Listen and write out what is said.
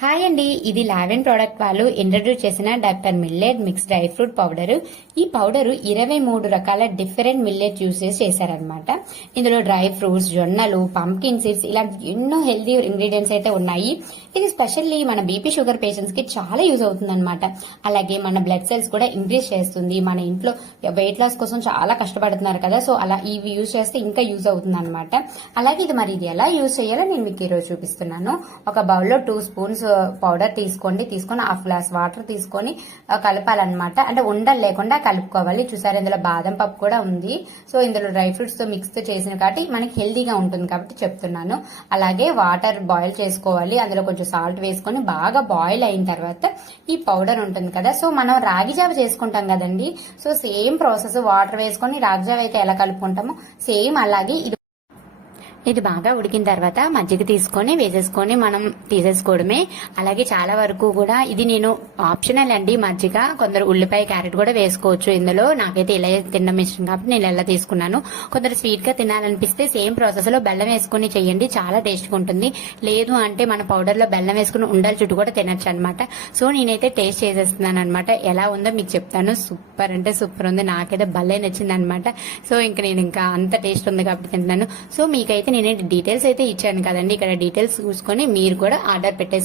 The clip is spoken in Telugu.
హాయ్ అండి. ఇది లావెన్ ప్రోడక్ట్ వాళ్ళు ఇంట్రడ్యూస్ చేసిన doctor millet mix dry fruit powder. ఈ పౌడర్ ఇరవై మూడు రకాల డిఫరెంట్ మిల్లెట్ యూసెస్ చేశారనమాట ఇందులో డ్రై ఫ్రూట్స్ జొన్నలు పంకిన్ సీడ్స్ ఇలాంటి ఎన్నో హెల్తీ ఇంగ్రీడియంట్స్ అయితే ఉన్నాయి. ఇది స్పెషల్లీ మన బీపీ షుగర్ పేషెంట్స్కి చాలా యూజ్ అవుతుంది అనమాట అలాగే మన బ్లడ్ సెల్స్ కూడా ఇంక్రీజ్ చేస్తుంది. మన ఇంట్లో వెయిట్ లాస్ కోసం చాలా కష్టపడుతున్నారు కదా సో అలా ఇవి యూజ్ చేస్తే ఇంకా యూజ్ అవుతుంది అనమాట అలాగే ఇది మరి ఇది ఎలా యూజ్ చేయాలో నేను మీకు ఈరోజు చూపిస్తున్నాను. ఒక బౌల్లో టూ స్పూన్స్ పౌడర్ uh, తీసుకోండి. తీసుకొని హాఫ్ గ్లాస్ వాటర్ తీసుకొని uh, కలపాలన్నమాట. అంటే ఉండలు లేకుండా కలుపుకోవాలి. చూసారు ఇందులో బాదం పప్పు కూడా ఉంది. సో ఇందులో డ్రై ఫ్రూట్స్తో మిక్స్ చేసిన కాబట్టి మనకి హెల్దీగా ఉంటుంది కాబట్టి చెప్తున్నాను. అలాగే వాటర్ బాయిల్ చేసుకోవాలి. అందులో కొంచెం సాల్ట్ వేసుకొని బాగా బాయిల్ అయిన తర్వాత ఈ పౌడర్ ఉంటుంది కదా. సో మనం రాగి జావ చేసుకుంటాం కదండి. సో సేమ్ ప్రాసెస్ వాటర్ వేసుకొని రాగి జావ అయితే ఎలా కలుపుకుంటామో సేమ్ అలాగే ఇది బాగా ఉడికిన తర్వాత మజ్జిగ తీసుకొని వేసేసుకొని మనం తీసేసుకోవడమే. అలాగే చాలా వరకు కూడా ఇది నేను ఆప్షనల్ అండి మజ్జిగ. కొందరు ఉల్లిపాయ క్యారెట్ కూడా వేసుకోవచ్చు ఇందులో. నాకైతే ఇలా తినడం ఇష్టం కాబట్టి నేను ఇలా తీసుకున్నాను. కొందరు స్వీట్గా తినాలనిపిస్తే సేమ్ ప్రాసెస్లో బెల్లం వేసుకుని చేయండి. చాలా టేస్ట్గా ఉంటుంది. లేదు అంటే మన పౌడర్లో బెల్లం వేసుకుని ఉండాలి చుట్టూ కూడా తినచ్చు అనమాట సో నేనైతే టేస్ట్ చేసేస్తున్నాను అనమాట ఎలా ఉందో మీకు చెప్తాను. సూపర్ అంటే సూపర్ ఉంది. నాకైతే భలే నచ్చింది అనమాట సో ఇంకా నేను ఇంకా అంత టేస్ట్ ఉంది కాబట్టి తింటున్నాను. సో మీకైతే నేను డీటెయిల్స్ అయితే ఇచ్చాను కదండి. ఇక్కడ డీటెయిల్స్ చూసుకొని మీరు కూడా ఆర్డర్ పెట్టేసి